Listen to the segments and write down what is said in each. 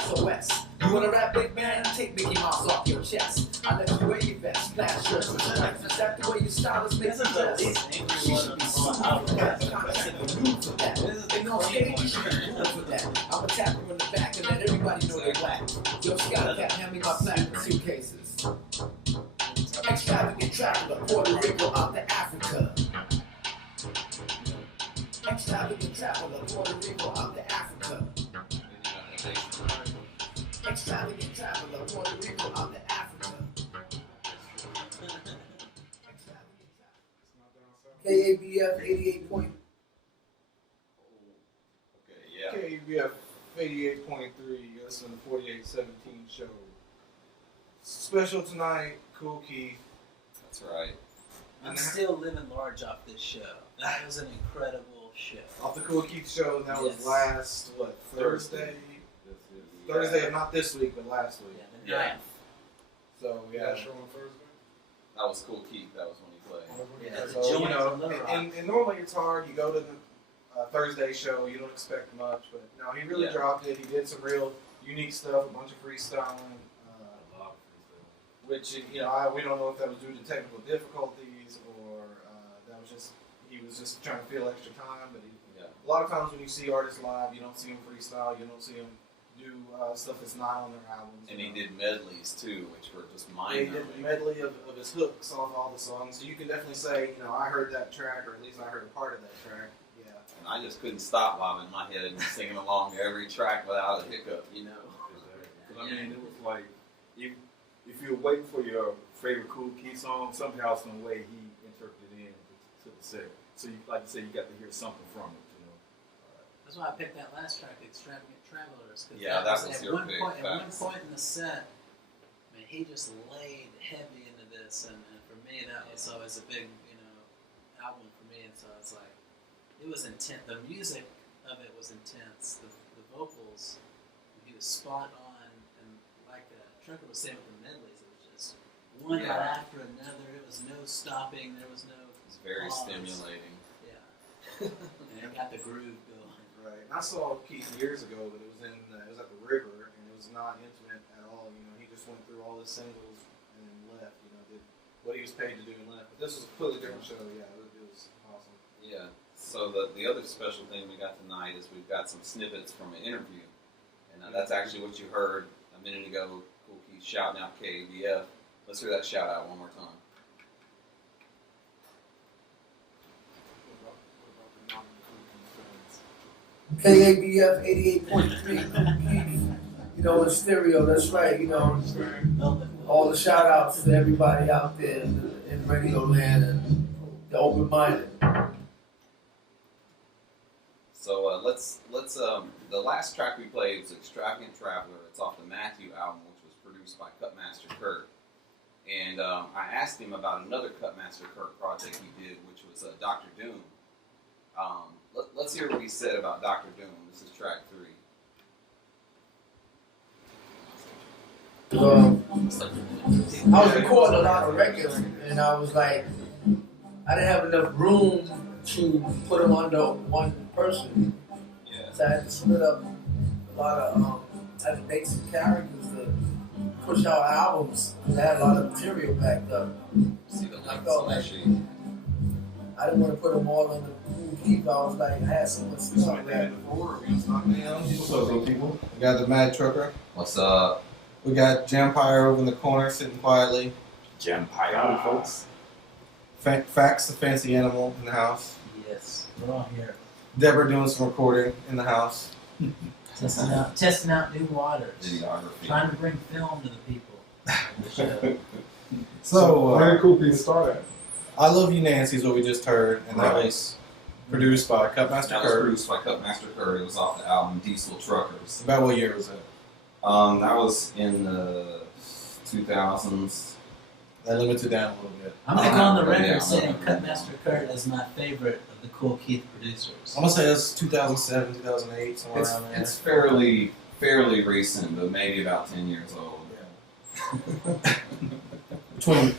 SOS. You wanna rap, big man? Take Mickey Mouse off your chest. I let you wear your vest, flash shirts and stripes. Is that the way your style is made to dress? You should be sued for that. Content the news for that. Ain't no stage, you should be cool for that. I'ma tap her in the back and let everybody know they whack. Yo, Scott Cat, hand me my platinum suitcases. Extravagant traveler, Puerto Rico out to Africa. Extravagant traveler, Puerto Rico out to Africa. Extravagant traveler, Puerto Rico out to Africa. KABF 88. KABF 88.3, you're listening to 4817 show. Special tonight, Kool Keith. That's right. I'm still living large off this show. That was an incredible show. Off the Kool Keith show, and that was last, Thursday? Thursday, not this week, but last week. Yeah, the 9th. So, Yeah, show on Thursday. That was Kool Keith. That was when he played. Yeah, so, you know, and normally it's hard. You go to the Thursday show, you don't expect much, but no, he really dropped it. He did some real unique stuff, a bunch of freestyling, which, you know, we don't know if that was due to technical difficulties or that was just, he was just trying to fill extra time, but a lot of times when you see artists live, you don't see them freestyle, you don't see them do stuff that's not on their albums. And he did medleys too, which were just mind-numbing. He did the medley of his hooks off all the songs, so you can definitely say, you know, I heard that track, or at least I heard a part of that track. Yeah. And I just couldn't stop bobbing my head and singing along to every track without a hiccup, you know. Because I mean, it was like, if you're waiting for your favorite Kool Keith song, somehow, some way he interpreted it to the set. So, like you said, you got to hear something from it, you know. That's why I picked that last track, Extravagant Travelers. Yeah, that was your pick. At one point in the set, I mean, he just laid heavy into this, and for me, that was always a big, you know, album for me. And so it's like, it was intense. The music of it was intense. The vocals, he was spot on, and like Trucker was saying with the medleys, it was just one right after another. It was no stopping. There was no. It was very stimulating. Yeah, and it got the groove going. Right. And I saw Keith years ago, but it was at the river, and it was not intimate at all. You know, he just went through all his singles and then left. You know, did what he was paid to do and left. But this was a completely different show. Yeah, it was awesome. Yeah. So the other special thing we got tonight is we've got some snippets from an interview, and that's actually what you heard a minute ago. Kool Keith shouting out KABF. Let's hear that shout out one more time. KABF 88.3. You know, in stereo, that's right. You know, all the shout outs to everybody out there in radio land and the open minded. So let's the last track we played was Extravagant Traveler. It's off the Matthew album, which was produced by Cutmaster Kurt. And I asked him about another Cutmaster Kurt project he did, which was Dr. Doom. Let's hear what he said about Dr. Doom. This is track 3. I was recording a lot of records, and I was like, I didn't have enough room to put them under one person. Yeah. So I had to split up a lot of, I had to make some characters to push out albums, because I had a lot of material backed up. See the I links felt on like that sheet. I didn't want to put them all on the Kool Keith. I was like, I had so much stuff like that. What's up, people? We got the Mad Trucker. What's up? We got Jampire over in the corner sitting quietly. Jampire, folks. Fax the fancy animal in the house. Yes, we're all here. Deborah doing some recording in the house. Testing out new waters. Videography. Trying to bring film to the people. On the show. So where did Kool Keith start at? I Love You Nancy is what we just heard, and that was produced by Cutmaster That was Kurt. produced by Cutmaster Kurt. It was off the album Diesel Truckers. About what year was that? That was in the 2000s. That limited down a little bit. I'm going to go on the Yeah, record saying yeah. Cutmaster Kurt is my favorite of the Kool Keith producers. I'm gonna say that's 2007, 2008, somewhere around there. It's fairly recent, but maybe about 10 years old. between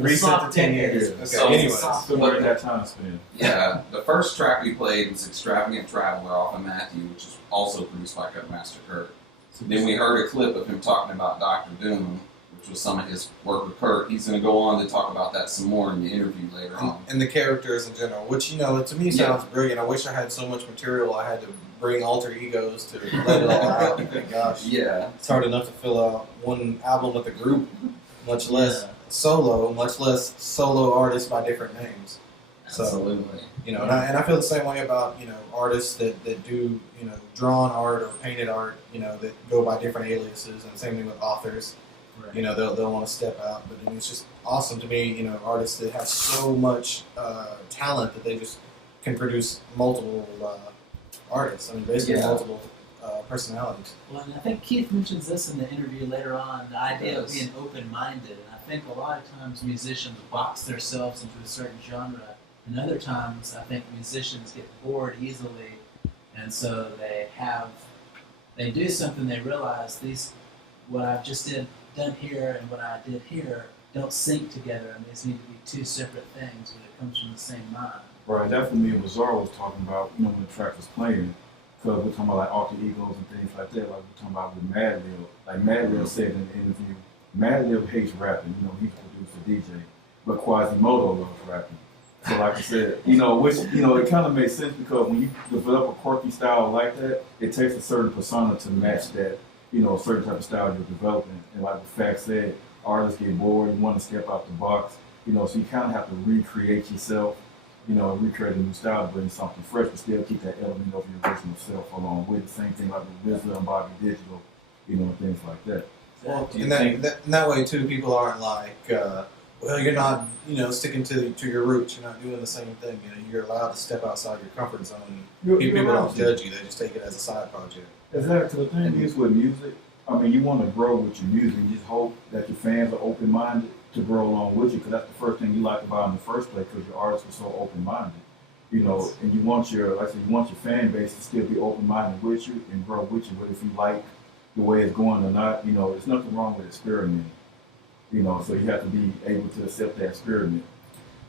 recent to 10 years. Okay. So, Anyways, Somewhere in that time span. Yeah, the first track we played was Extravagant Traveler off of Matthew, which is also produced by Cutmaster Kurt. Then we heard a clip of him talking about Dr. Doom, which was some of his work with Kurt. He's going to go on to talk about that some more in the interview later on. And the characters in general, which, you know, to me sounds brilliant. I wish I had so much material I had to bring alter egos to let it all out. My gosh. Yeah. It's hard enough to fill out one album with a group, much less solo, much less solo artists by different names. Absolutely. So, you know, and I feel the same way about, you know, artists that do, you know, drawn art or painted art, you know, that go by different aliases, and same thing with authors. Right. You know, they'll want to step out, but I mean, it's just awesome to me, you know, artists that have so much talent that they just can produce multiple artists. I mean, basically multiple personalities. Well, and I think Keith mentions this in the interview later on, the idea of being open-minded. And I think a lot of times musicians box themselves into a certain genre, and other times I think musicians get bored easily, and so they do something, they realize what I've just done here and what I did here don't sync together, and these need to be two separate things, but it comes from the same mind. Right, that's what me and Bizarro was talking about, you know, when the track was playing. Because we're talking about like alter egos and things like that, like we're talking about with Madlib. Like Madlib said in the interview, Madlib hates rapping, you know, he's a producer, DJ, but Quasimodo loves rapping. So like I said, you know, which, you know, it kind of makes sense because when you develop a quirky style like that, it takes a certain persona to match that, you know, a certain type of style you're developing. And like the fact said, artists get bored, you want to step out the box, you know, so you kind of have to recreate yourself, you know, recreate a new style to bring something fresh, but still keep that element of your original self along with the same thing like with Wizard and Bobby Digital, you know, things like that. Well, in that way too, people aren't like, well, you're not, you know, sticking to your roots. You're not doing the same thing. You know, you're allowed to step outside your comfort zone. People don't judge you; they just take it as a side project. Exactly. The thing is with music, I mean, you want to grow with your music. You just hope that your fans are open-minded to grow along with you, because that's the first thing you like about in the first place, because your artists are so open-minded. You know, and you want your, like I said, you want your fan base to still be open-minded with you and grow with you. But if you like the way it's going or not, you know, there's nothing wrong with experimenting. You know, so you have to be able to accept that experiment.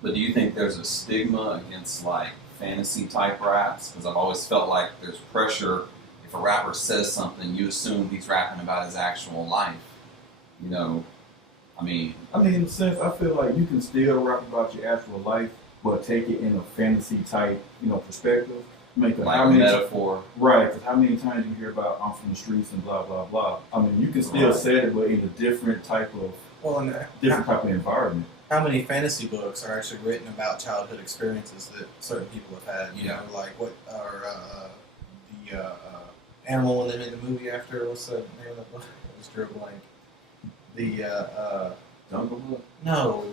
But do you think there's a stigma against like fantasy type raps? Because I've always felt like there's pressure. If a rapper says something, you assume he's rapping about his actual life. You know, I mean, in a sense, I feel like you can still rap about your actual life, but take it in a fantasy type, you know, perspective. Make a like a metaphor. Right, because how many times you hear about I'm from the streets and blah, blah, blah. I mean, you can still say it, but in a different type of type of environment. How many fantasy books are actually written about childhood experiences that certain people have had? You know, like what are the animal when they made the movie after? What's the name of the book? I just drew a blank. The Jungle Book? No.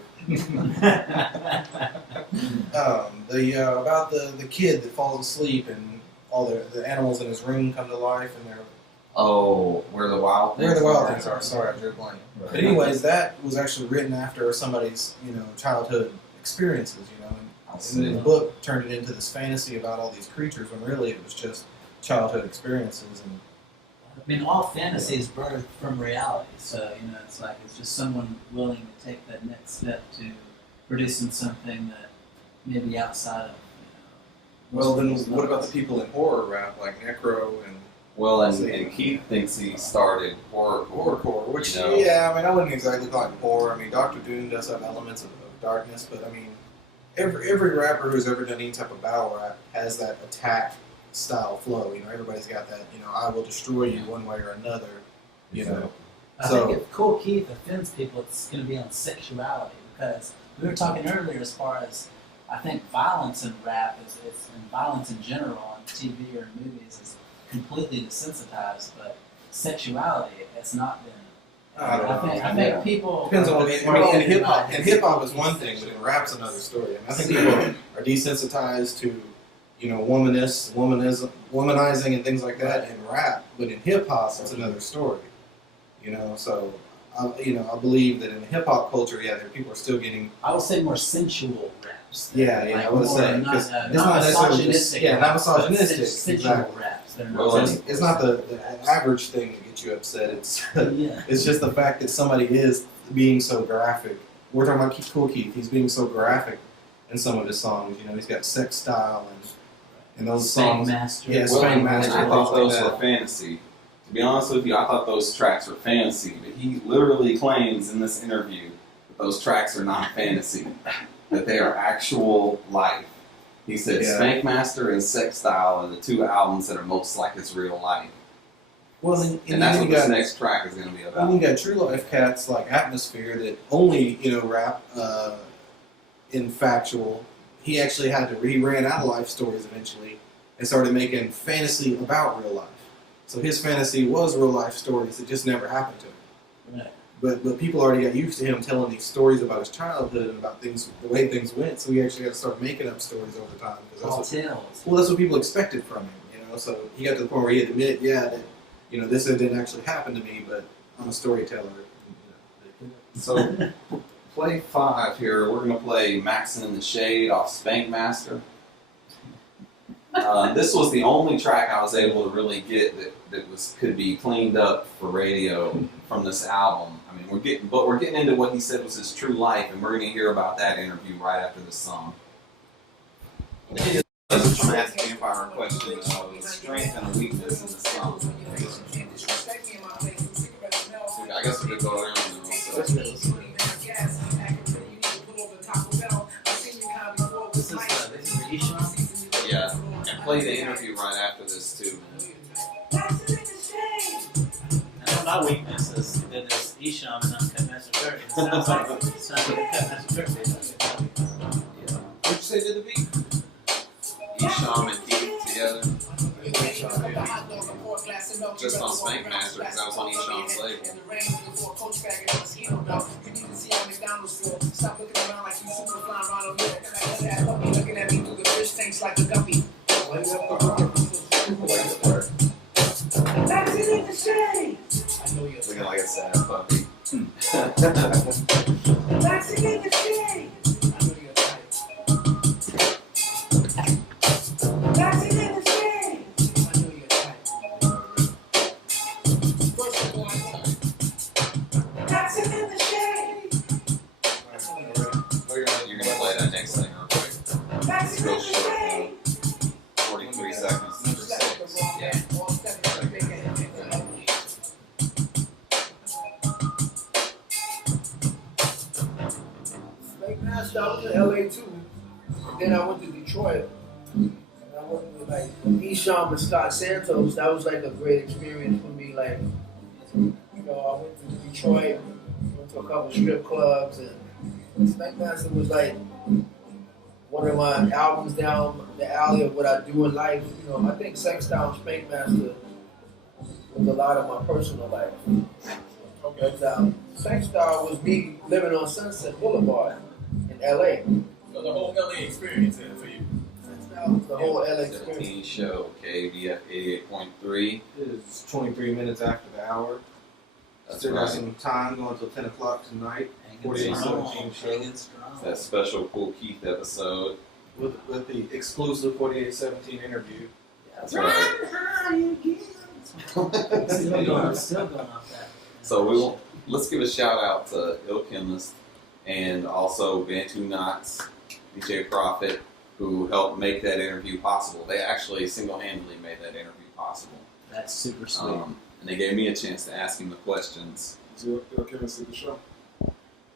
About the kid that falls asleep and all the animals in his room come to life and they're Where the Wild Things Are. Sorry, I drew a blank. Right. But anyways, that was actually written after somebody's, you know, childhood experiences, you know, and the book turned it into this fantasy about all these creatures when really it was just childhood experiences. And I mean, all fantasy is birthed from reality, so, you know, it's like it's just someone willing to take that next step to producing something that may be outside of, you know. Well, then what about the people in horror rap, like Necro and... Well, and Keith thinks he started horrorcore, which, you know? Yeah, I mean, I wouldn't exactly call it horror. I mean, Dr. Doom does have elements of darkness, but I mean, every rapper who's ever done any type of battle rap has that attack style flow. You know, everybody's got that, you know, I will destroy you one way or another, you know. I think if Kool Keith offends people, it's going to be on sexuality, because we were talking earlier as far as, I think violence in rap and violence in general on TV or in movies is completely desensitized, but sexuality has not been. I think people depends on. I mean, in hip hop is one thing, but in rap's another story. I mean, I think people are desensitized to, you know, womanizing and things like that in rap, but in hip hop it's another story. You know, so I believe that in the hip hop culture, people are still getting. I would say more sensual raps. Yeah, I would say because it's not necessarily just, not misogynistic. Sensual exactly. raps. It's not the average thing to get you upset. It's just the fact that somebody is being so graphic. We're talking about Kool Keith. He's being so graphic in some of his songs. You know, he's got sex style and those songs. Master. Yeah, Spank Master. I thought those were fantasy To be honest with you, I thought those tracks were fantasy, but he literally claims in this interview that those tracks are not fantasy, that they are actual life. He said Spank Master and Sex Style are the two albums that are most like his real life. Well, and that's what this next track is going to be about. And you got true life cats like Atmosphere that only, rap in factual. He actually he ran out of life stories eventually and started making fantasy about real life. So his fantasy was real life stories that just never happened to him. Right. But people already got used to him telling these stories about his childhood and about things, the way things went. So he actually had to start making up stories over time. That's what people expected from him. So he got to the point where he had to admit, that this didn't actually happen to me, but I'm a storyteller. So play 5 here. We're going to play Maxin in the Shade off Spank Master. This was the only track I was able to really get that could be cleaned up for radio from this album. I mean, we're getting into what he said was his true life, and we're going to hear about that interview right after this song. I'm asking Empire a question of the strength and the weakness in the song. So I guess we could go around and yeah, and play the interview right after this too. I know my weakness is that it's Esham and not Cut Master Kirk. It sounds like Cut Master Kirk. What'd you say to the beat? Esham and Keith together. Just on Spank Master, because I was on Esham's label. Looking like a sad puppy. You're gonna play that next thing real quick. It's real short, 43 seconds. Number 6. Yeah. Spank Master, I was in LA too. Then I went to Detroit. And I went with Esham and Scott Santos. That was like a great experience for me. I went to Detroit, went to a couple strip clubs, and Spank Master was like one of my albums down the alley of what I do in life. I think Sex Style and Spank Master was a lot of my personal life. But Sex Style was me living on Sunset Boulevard in LA. So the whole LA experience then for you. The whole LA 17 experience. show, KABF 88.3. It's 23 minutes after the hour. That's Still got right. some time going until 10 o'clock tonight. 4817 show. That special Kool Keith episode. With the exclusive 4817 interview. That's right. Still going off that. So let's give a shout out to Ill Chemist and also Bantu Knots, DJ Prophet, who helped make that interview possible. They actually single-handedly made that interview possible. That's super sweet. And they gave me a chance to ask him the questions. Is it okay to see the show?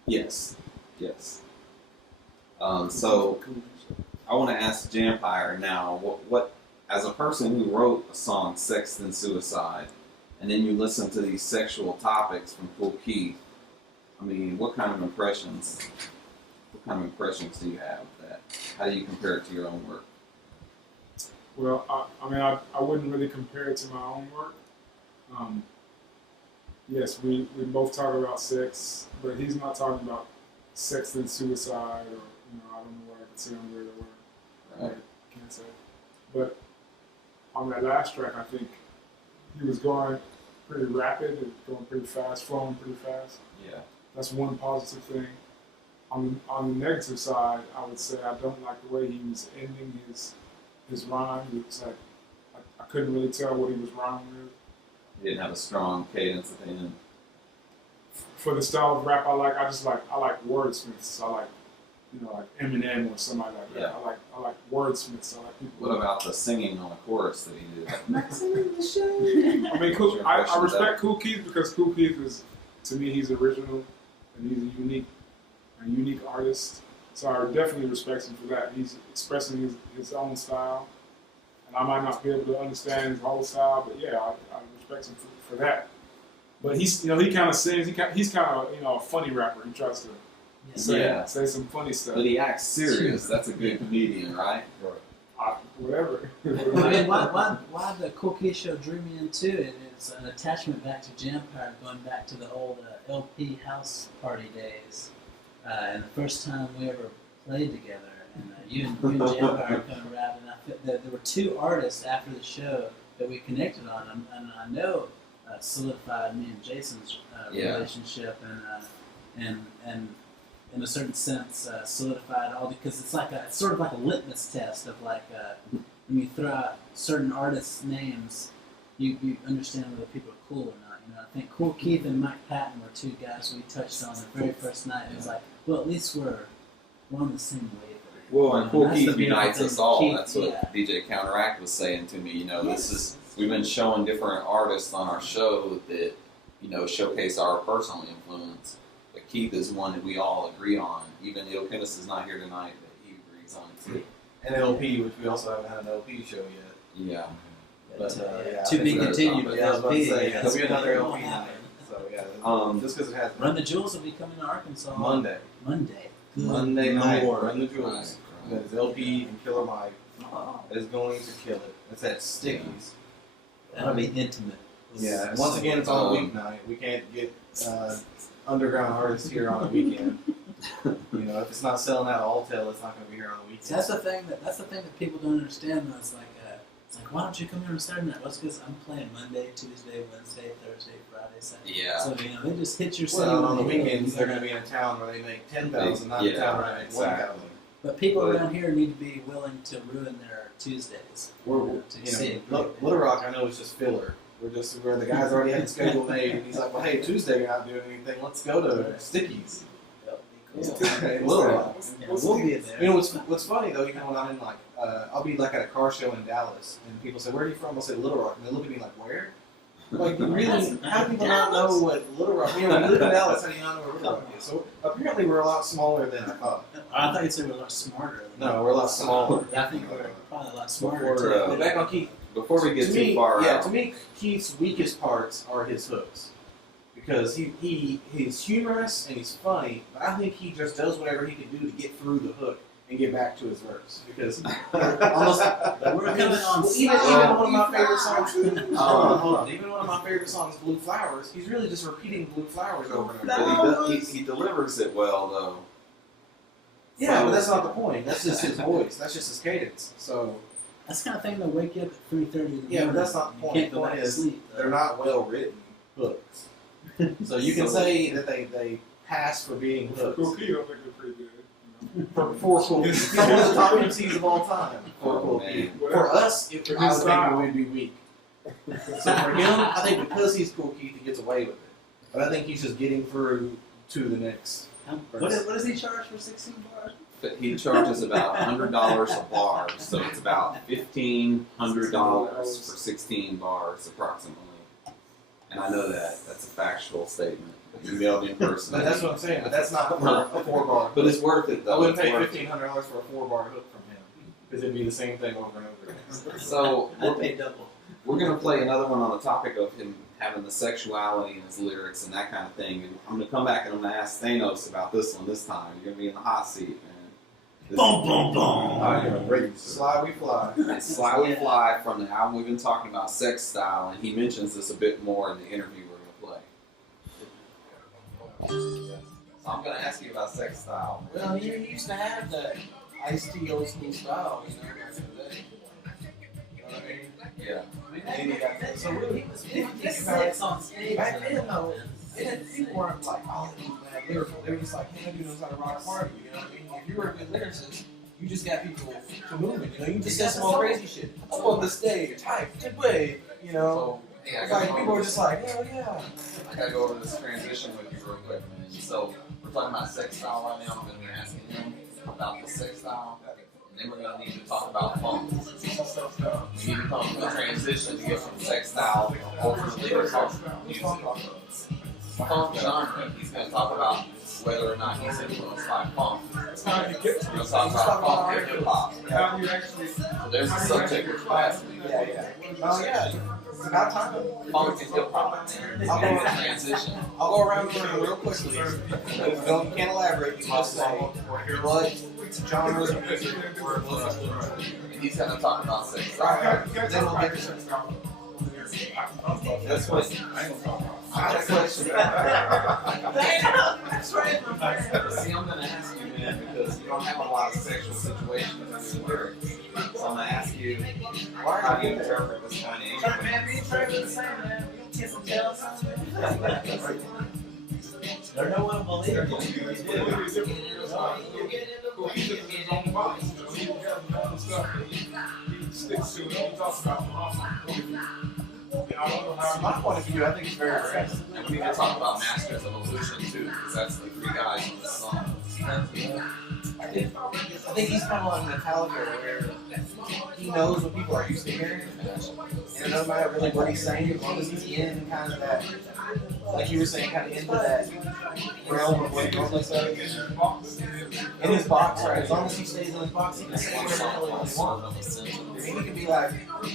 Yes. So I want to ask Jampire now, what as a person who wrote a song, Sex Then Suicide, and then you listen to these sexual topics from Kool Keith, I mean, what kind of impressions do you have of that? How do you compare it to your own work? Well, I wouldn't really compare it to my own work. Yes, we both talk about sex, but he's not talking about sex and suicide, or I don't know what I can say on the word. Right. I can't say. But on that last track, I think he was going pretty rapid, and going pretty fast, flowing pretty fast. Yeah. That's one positive thing. On the negative side, I would say I don't like the way he was ending his rhyme. It's like I couldn't really tell what he was rhyming with. He didn't have a strong cadence at the end. For the style of rap I like wordsmiths. I like like Eminem or somebody like that. Yeah. I like wordsmiths. I like people. What about the singing on the chorus that he did? I mean, I respect Kool Keith because Kool Keith is, to me, he's original and he's a unique artist. So I definitely respect him for that. He's expressing his own style, and I might not be able to understand his whole style, but yeah, I respect him for that. But he's, he kind of sings. He's kind of, a funny rapper. He tries to say some funny stuff. But he acts serious. That's a good comedian, right? Whatever. I mean, why the Kool Keith show drew me into it is an attachment back to Jampire, going back to the old LP house party days, and the first time we ever played together. And you and Jampire coming around, and I felt that there were two artists after the show that we connected on, and I know solidified me and Jason's relationship, and in a certain sense solidified all, because it's sort of like a litmus test of like when you throw out certain artists' names, you understand whether people are cool or not. I think Kool Keith and Mike Patton were two guys we touched on the very first night. It was like, well, at least we're on the same wave. Well, and Kool Keith unites thing. us all. Keith, That's what DJ Counteract was saying to me. We've been showing different artists on our show that showcase our personal influence. But Keith is one that we all agree on. Even Ill Kenneth is not here tonight, but he agrees on it too. And LP, which we also haven't had an LP show yet. Yeah. But to be continued with I was about to LP. say, there'll be another won't LP happen. night. So just because it has Run the Jewels will be coming to Arkansas Monday Good night. Lord. Run the Jewels. Right. That's LP and Killer Mike is going to kill it. It's at Stickies. That'll be intimate. Yeah, and once again, it's on a weeknight. We can't get underground artists here on a weekend. If it's not selling out Alltel, it's not going to be here on the weekend. See, that's the thing that people don't understand. Though. It's like, why don't you come here on Saturday night? Well, it's because I'm playing Monday, Tuesday, Wednesday, Thursday, Friday, Saturday. Yeah. So they just hit your city. Well, on the weekends, they're going to be in a town where they make 10,000, not a town where they make 1,000. But people around here need to be willing to ruin their Tuesdays. Little Rock, I know, is just filler. Where the guy's already had the schedule made, and he's like, well, hey, Tuesday you're not doing anything. Let's go to Stickies. Little Rock. We'll be there. What's funny though, when I'm in I'll be at a car show in Dallas, and people say, "Where are you from?" I'll say Little Rock, and they look at me like, "Where?" Like, really? How do people not know what Little Rock? We live in Dallas. How do you not know where Little Rock is? So apparently, we're a lot smaller than I thought. I thought you said we're a lot smarter. No, we're a lot smaller. I think we're probably a lot smarter too. But back on Keith. Before we get too far out. To me, Keith's weakest parts are his hooks. Because he's humorous and he's funny, but I think he just does whatever he can do to get through the hook and get back to his verse. Because almost we're coming on. Even one of my favorite songs. Hold on. Even one of my favorite songs, "Blue Flowers," he's really just repeating "Blue Flowers" over and over. But he delivers it well, though. Yeah, but that's not the point. That's just his voice. That's just his cadence. So that's the kind of thing that wake you up at 3:30 in the morning. yeah, but that's not the point. You can't The go point back to is sleep. they're not well written hooks. So you can say that they pass for being hooks. Kool Keith, I think they're pretty good. For Kool Keith. He's one of the top MCs of all time. For Kool Keith. For us, I would think we would be weak. So for him, I think because he's Kool Keith, he gets away with it. But I think he's just getting through to the next. What does he charge for 16 bars? But he charges about $100 a bar, so it's about $1,500 for 16 bars approximately. And I know that's a factual statement. You mailed in person. But that's what I'm saying. But that's not for a 4-bar. But it's worth it, though. I wouldn't pay $1,500 for a 4-bar hook from him because it'd be the same thing over and over again. So I'd pay double. we're going to play another one on the topic of him having the sexuality in his lyrics and that kind of thing. And I'm going to come back and I'm going to ask Thanos about this one this time. You're going to be in the hot seat, man. Boom, boom, boom. I am ready. Sly We Fly. It's Sly We Fly from the album we've been talking about, Sex Style, and he mentions this a bit more in the interview we're going to play. So I'm going to ask you about Sex Style. Well, he used to have that Ice-T old school style, back in the day. You know what I mean? Yeah. And he got that. So really, He was sex on stage. back then, though, people weren't like, oh, he's mad lyrical. They were just like, hey, that dude knows how to rock a party. You know what I mean? If you were a good lyricist, you just got people to moving. You know, you just said some old crazy shit. Up on the stage, hype, to wave. You know, So, yeah, it's like people were just like, hell yeah. I gotta go over this transition with you real quick, man. So we're talking about Sex Style right now. I'm gonna be asking him about the sex style, and then we're going to need to talk about funk. We need to come to a transition to get from sex style ultimately to funk music. Funk genre, he's going to talk about whether or not he's influenced by funk. That's how you get to We're going to talk about funk and hip hop. how you actually. So there's a subject which class. Oh yeah. It's about time. Funk and hip hop. I'll go transition. I'll go around the room real quickly. If you can't elaborate, you must say what genres of music were influenced. And he's going to talk about sex style. Alright, then we'll get to sex style. That's what I ain't gonna talk about. I got a question. See, I'm gonna ask you, man, because you don't have a lot of sexual situations in your lyrics. So I'm gonna ask you, how do you interpret this kind of Man, me and Trey were the same, man. We don't kiss and tell something. There's no one to believe it. Cool Keith is his own box. He has his own stuff that he sticks to. He talks about the From my point of view, I think it's very rare. And we need to talk about Masters of Illusion too, because that's the three guys on the song. I think he's kind of like Metallica, where he knows what people are used to hearing, and it doesn't matter really what he's saying, as long as he's in kind of that, like you were saying, kind of into that realm of what he normally says. In his box, right? As long as he stays in his box, he can say whatever the hell he wants. I mean, he can be like,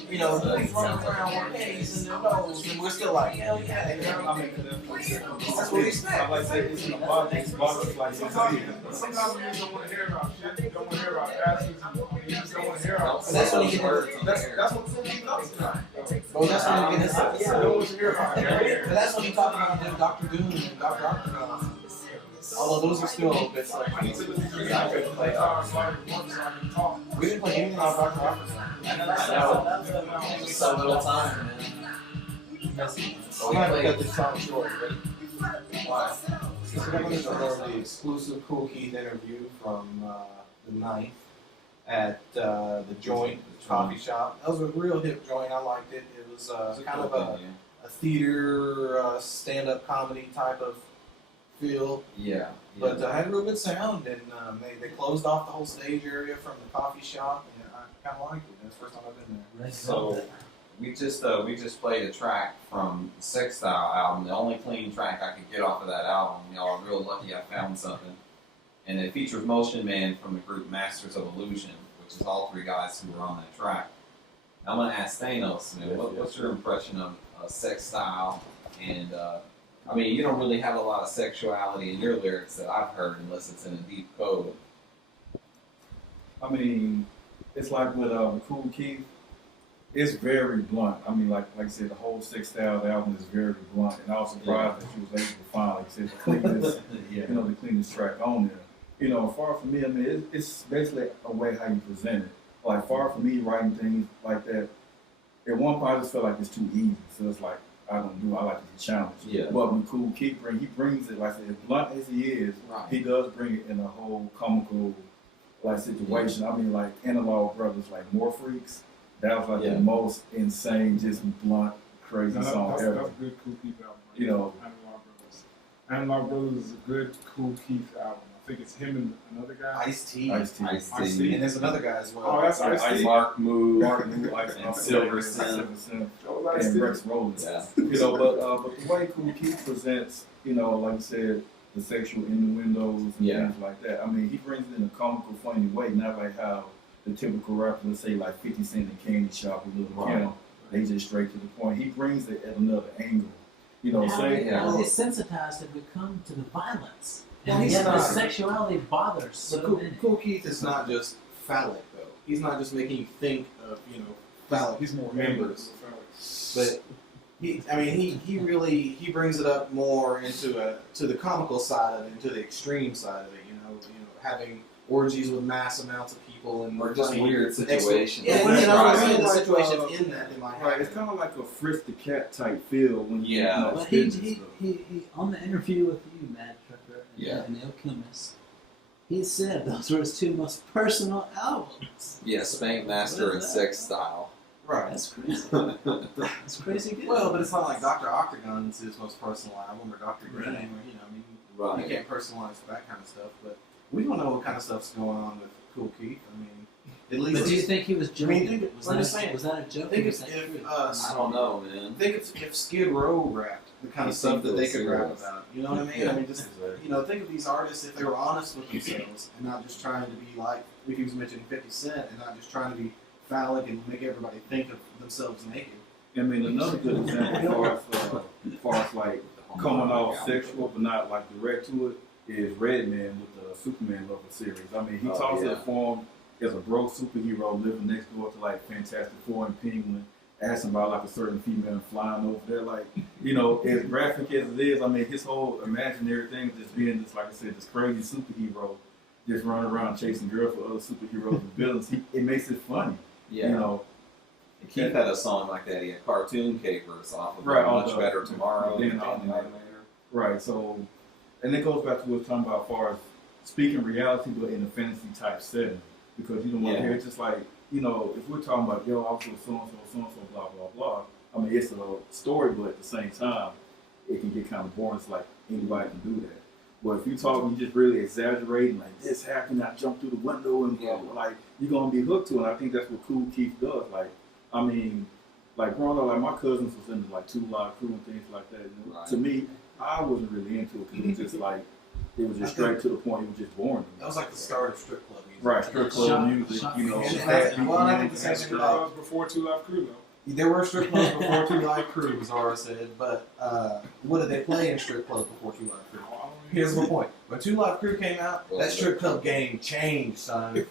you know, he's running around with pennies in their nose, and we're still like, hell yeah, you know? I mean, That's what we expect. like I said, it's in a box. It's box like Sometimes you don't want to hear about shit. You don't want to hear about asses. You just don't want to hear about. And that's when he gets That's what Kool Keith does tonight. Well, that's when he gets You don't want to hear about it. But that's when he talked about Dr. Doom and Dr. Octagon. Although those are still a little bit like we didn't play anything on Dr. Octagon. I know. It was so little time, man. I'm gonna cut this song short. Ready? Why? So we're going to show the exclusive Kool Keith interview from the 9th at the Joint coffee shop. That was a real hip joint. I liked it. It was kind of a theater stand-up comedy type of feel. Yeah. But had a real good sound, and they closed off the whole stage area from the coffee shop, and I kind of liked it. That's the first time I've been there. So we just played a track from the Sex Style album, the only clean track I could get off of that album. Y'all are real lucky I found something. And it features Motion Man from the group Masters of Illusion, which is all three guys who were on that track. Now I'm going to ask Thanos, man, what's your impression of Sex Style? And I mean, you don't really have a lot of sexuality in your lyrics that I've heard unless it's in a deep code. I mean, it's like with Kool Keith. It's very blunt. I mean, like I said, the whole Sex Style album is very blunt, and I was surprised that you was able to find, like I said, the cleanest, you know, the cleanest track on there. You know, far from me, I mean, it's basically a way how you present it. Like, far from me writing things like that, at one part I just felt like it's too easy. So it's like, I like it to challenge. Yeah. But when Kool Keith he brings it, like I said, as blunt as he is, he does bring it in a whole comical, like, situation. I mean, like, Analog Brothers, like, More Freaks, that was like the most insane, just blunt, crazy song ever. That's a good Kool Keith album. Right? You know. Analog Brothers is a good Kool Keith album. I think it's him and another guy. Ice-T. Ice-T. And there's another guy as well. Oh, that's Ice-T. Mark Moo, and Silver Sin. And Rex Rollins. Yeah. You know, but the way Kool Keith presents, you know, like you said, the sexual innuendos and things like that. I mean, he brings it in a comical, funny way, not like how the typical rapper, let's say like 50 Cent in Candy Shop or Lil Kim, they just straight to the point. He brings it at another angle. You know, He's sensitized to become to the violence. And yet the sexuality bothers so many. Kool Keith is not just phallic, though. He's not just making you think of, you know, phallic. He's more members. But he really brings it up more into to the comical side of it, into the extreme side of it. You know, having orgies with mass amounts of people and or just weird situations. Yeah, and the situations in that they might have. Right, it's kind of like a Fritz the Cat type feel when you know, but he on the interview with you, Mad Trucker, and the Alchemist, he said those were his two most personal albums. Yeah, Spank Master and Sex Style. Right. That's crazy. That's crazy good. Well, but it's not like Dr. Octagon's his most personal album or Dr. Green or, you know, I mean, you can't personalize that kind of stuff, but we don't know what kind of stuff's going on with Kool Keith. I mean, at least. But do you think he was joking? think- was, I'm that just saying. was that a joke? Think or was if, that true? I don't know, man. Think if Skid Row rapped the kind of He stuff that they seemed could real rap serious. about. You know what I mean? I mean, just think of these artists if they were honest with themselves and not just trying to be like he was mentioning 50 Cent and not just trying to be phallic and make everybody think of themselves naked. I mean, another good example as far as like coming off sexual but not like direct to it is Redman with the Superman Lover series. I mean, he talks to the form as a broke superhero living next door to like Fantastic Four and Penguin, asking about like a certain female flying over there. Like, you know, as graphic as it is, I mean, his whole imaginary thing is just being this, like I said, this crazy superhero just running around chasing girls for other superheroes and villains. It makes it funny. Yeah. You know. And Keith had a song like that. He had Cartoon Capers off of Right, Much Better Tomorrow. Then Right, so, and it goes back to what we were talking about as far as speaking reality, but in a fantasy type setting. Because you don't want to hear it just like, you know, if we're talking about, yo, I was with so-and-so, blah, blah, blah. I mean, it's a story, but at the same time, it can get kind of boring. It's like anybody can do that. But if you talk, you just really exaggerating, like this happened, I jumped through the window, and like, you're going to be hooked to it. And I think that's what Kool Keith does. Like, I mean, like growing up, like my cousins was into like 2 Live Crew and things like that. And to me, I wasn't really into it because it was just like, it was just straight to the point. It was just boring. That was like the start of strip club music. Right, strip club music, you know. I think the same thing was before 2 Live Crew, though. There were strip clubs before 2 Live Crew, Zara said, but what did they play in strip clubs before 2 Live Crew? Here's my point. When 2 Live Crew came out, that strip club game changed, son.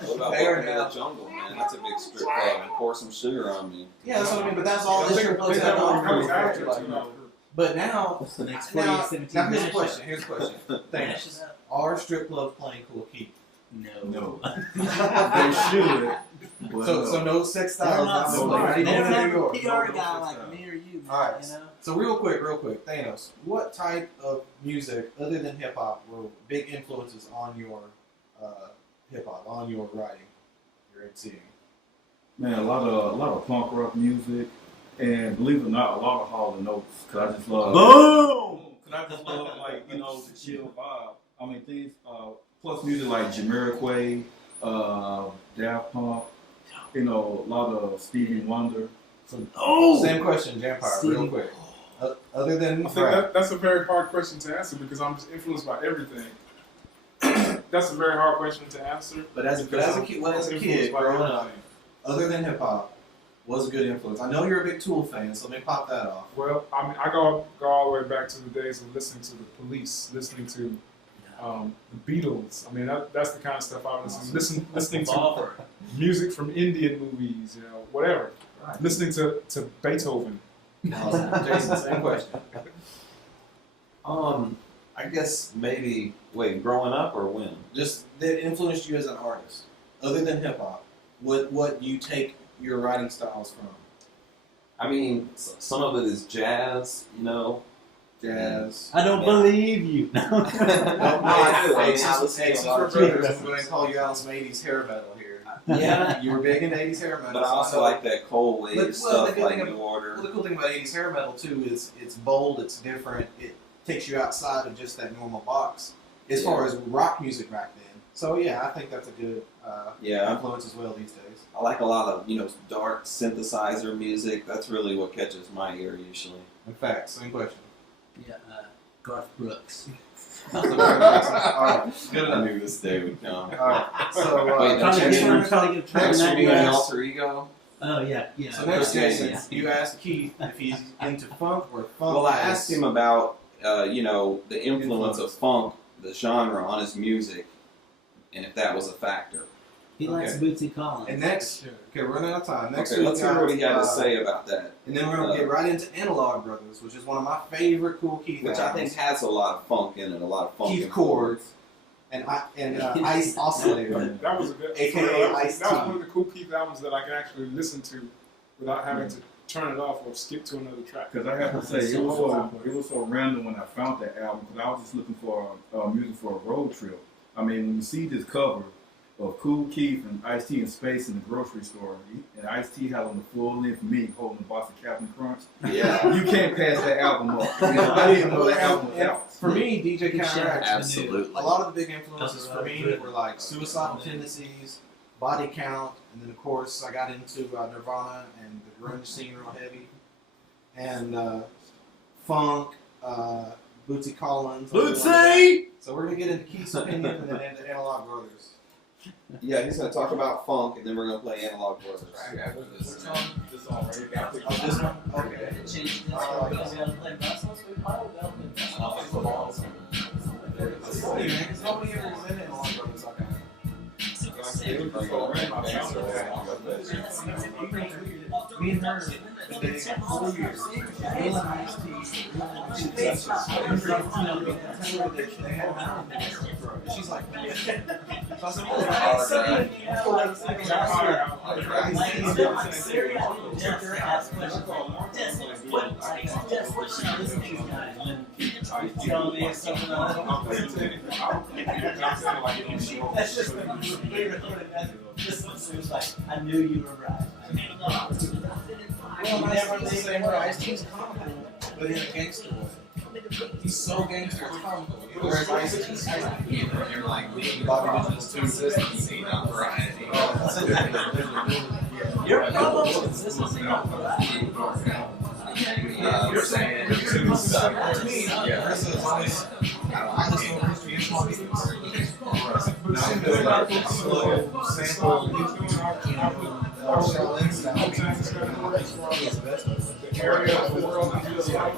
What about They are Welcome to the now- Jungle, man? That's a big strip club. And Pour Some Sugar on Me. Yeah, that's what I mean, but that's all the strip clubs have to offer. But now, the next now 40, 17 here's the mashup. question. Here's the question. Thanks. Mashes up? Are strip clubs playing Kool Keith? No. They should. But So no sex They're styles. not not smart. played. They don't Even in have New a York. PR No guy sex like style. me or you, man. All right. You know? So real quick, Thanos, what type of music other than hip hop were big influences on your hip hop, on your writing, your MCing? man, a lot of punk rock music, and believe it or not, a lot of Hall & Oates. Cause I just love. Boom! Cause I just love like the chill vibe. I mean things. Plus music like Jamiroquai, Daft Punk. You know, a lot of Stevie Wonder. Same question, Jampire, real quick. Other than I think that's a very hard question to answer because I'm just influenced by everything. That's a very hard question to answer. But as a kid growing up, other than hip hop, was a good influence. I know you're a big Tool fan, so let me pop that off. Well, I mean, I go all the way back to the days of listening to the Police, listening to the Beatles. I mean, that's the kind of stuff I was listening to music from Indian movies, you know, whatever. Right. Listening to Beethoven. Awesome. Jason, same question. I guess maybe growing up or when? Just that influenced you as an artist, other than hip hop. What you take your writing styles from? I mean, some of it is jazz, you know. Jazz. I don't believe you. Since we're brothers, I'm going to call you out some 80s hair metal here. Yeah. You were big into 80s hair metal. But I also like that cold wave But, stuff, the like thing New Order. Well, the cool thing about 80s hair metal, too, is it's bold, it's different, it takes you outside of just that normal box as far as rock music back then. So, yeah, I think that's a good influence as well these days. I like a lot of, dark synthesizer music. That's really what catches my ear usually. In fact, same question. Yeah, Garth Brooks. All right, good I enough. knew this day would come. All right, so Wait, Trying to next get one? Next an will be an idea. alter ego. Oh yeah. So next, Okay. Jason, you asked Keith if he's into funk or funk. Well, I asked him about, the influence of funk, the genre, on his music, and if that was a factor. He likes Bootsy Collins. And next, okay, we're running out of time. Next Okay, week, let's hear what he had to say about that. And then we're going to get right into Analog Brothers, which is one of my favorite Kool Keith Which I think has a lot of funk in it, a lot of funk. Keith influence. chords and Ice Oscillator. That was a good, AKA that was Ice-T. one of the Kool Keith albums that I can actually listen to without having to turn it off or skip to another track. Because I have to say, it was so random when I found that album. Because I was just looking for music for a road trip. I mean, when you see this cover, of Kool Keith and Ice-T in space in the grocery store. And Ice-T had on the full length of me holding the box of Captain Crunch. Yeah. You can't pass that album up. You know, I didn't even know that album was out. For me, DJ Khaled, Absolutely. a lot of the big influences for me were like Suicidal Tendencies, Body Count, and then of course I got into Nirvana and the grunge scene real heavy, and funk, Bootsy Collins. Bootsy! So we're gonna get into Keith's opinion and then into Analog Brothers. Yeah, he's gonna talk about funk, and then we're gonna play Analog Brothers. Right after this. This song right here. Oh, this one? Okay. It's funny, man, because nobody ever was in Analog Brothers like that. Me and her, they did 4 years. Bill and Ice-T, they had an album. And she's like, so I said, I knew you were right. well, Ice-T's the same way. Ice-T's comical, but in a gangster way. He's so gangster, it's comical. Whereas Ice-T's You're like me, Bobby Business consistency, not variety. Your problem is consistency, not variety. You're saying two stuff. to me, versus always, I listen to history and small beats. Slow sample, Marshall style. He's the best of it. area of the world he feels like.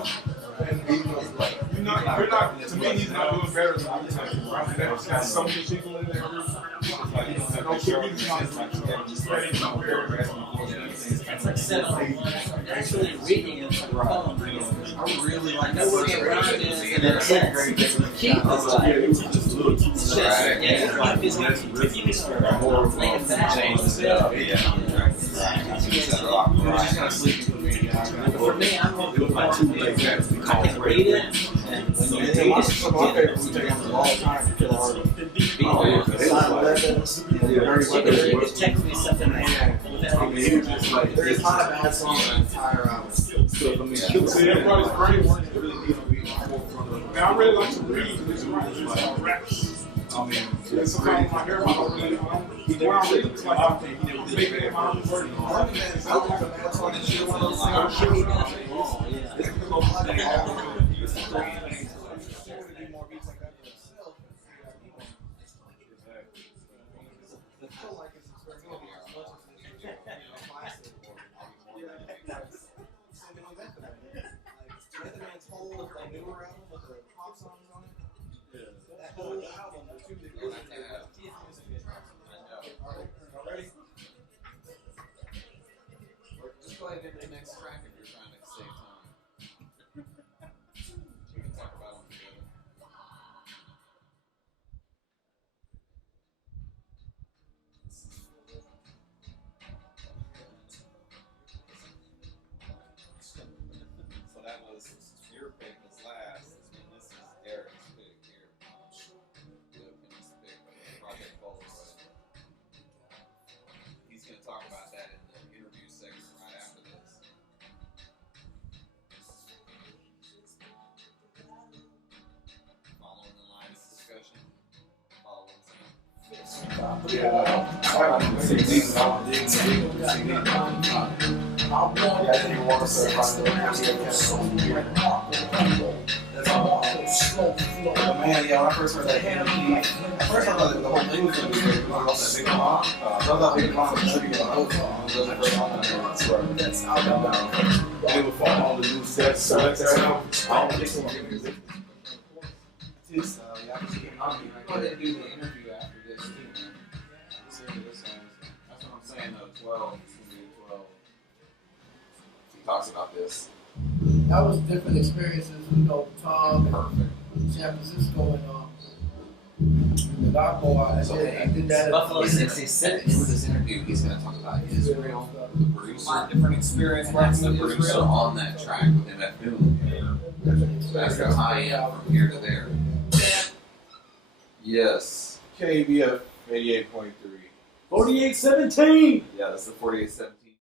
And you're not, to me, he's not doing better than Wu-Tang. I mean, that's so many people in there. It's like 7. Actually reading it from poem. I really like Know what it rhyme is in a sense. Keith is like, it's just, yeah, Keith is like, if you can lay it back. For me, I'm going to do my 2 legs. I can read it, and when you read it, my favorite Wu-Tang of all time to kill artists. you can text me something without There's not a bad song on the entire album. See, everybody's brain works really now, I really like to read his raps. I mean, And sometimes I hear him, I don't really, when I read it, it's like I'm making my own version. Just go ahead and get the next track if you're trying to save time. We can talk about them together. So that was your pick was last, and this is Eric's pick here. His pick, Project Polaroid. He's going to talk about that in the interview segment right after this. Following the line of discussion, following Man, yeah, when I first heard that at first I thought the whole thing was going to be great. I thought Big Mom. I thought Big Mom was tribute to both songs. Those are the first songs. That's out. they would follow all the new steps. So that's how I don't think so. Yeah, I can go ahead and do the interview after this too, man. This end of this song. That's what I'm saying though, 12. It's going to be 12. He talks about this. That was different experiences, Tom and San Francisco and the Doc Boy. I did that at Buffalo In 66. this interview, he's going to talk about Israel, the producer, different experience working the producer on that track with MF Doom. So that's the tie-in from here to there. Yes. KABF 88.3. 48-17. Yeah, that's the 48-17.